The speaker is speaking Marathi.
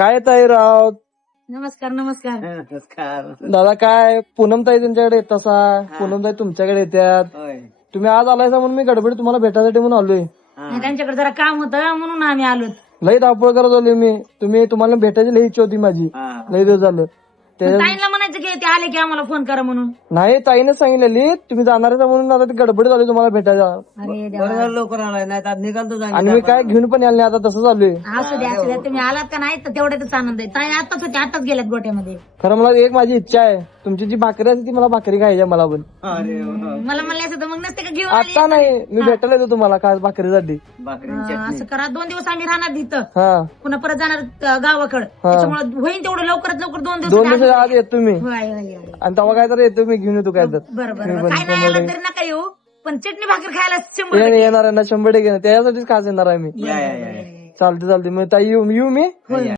काय ताई राव नमस्कार नमस्कार. नमस्कार. दादा काय पूनम ताई त्यांच्याकडे येत तसा पूनम ताई तुमच्याकडे येतात. होय. तुम्ही आज आलायसा म्हणून मी गडबडीत तुम्हाला भेटायसाठी म्हणून आलोय. नाही, त्यांच्याकडे जरा काम होतं म्हणून आम्ही आलो. लई धावपळ करत आलोय मी. तुम्हाला भेटायची लई इच्छा होती माझी. हा. लई दिवस झालं ते ताईंना म्हणायचं की ते आले की आम्हाला फोन करा म्हणून. नाही ताईने सांगितलेली तुम्ही जाणार आहे म्हणून आता ती गडबडीत आली तुम्हाला भेटायला. अरे देवा. बरोबर लवकर आलाय नाही तर निघालतो आणि मी काय घेऊन पण यायला नाही आता तसं चालू आहे. असू द्या तुम्ही आलात का नाही तर तेवढ्याच आनंद आहे. ताई आताच होते आताच गेल्यात गोट्यामध्ये. खरं मला एक माझी इच्छा आहे तुमची जी भाकरी असते ती मला भाकरी खायची मला पण. अरे वा. मला म्हणले असं तर मग नसते का घेऊन आली. आता नाही मी भेटायला येतो तुम्हाला काय भाकरीसाठी. भाकरी असं करा 2 दिवस आम्ही राहणार इथं हा पुन्हा परत जाणार गावाकडे. त्याच्यामुळे होईल तेवढं लवकरात लवकर 2 दिवस. 2 दिवस आज येतो तुम्ही होय, होय, होय. आणि तेव्हा काय तर येतो मी घेऊन येतो काय तर. बरं बरं काय नाही आलं तरी नका येऊ पण चटणी भाकर खायला 100 येणार आहे ना 100% त्याच्यासाठीच खास येणार आहे मी. या या या या. चालते मग ताई येऊ मी.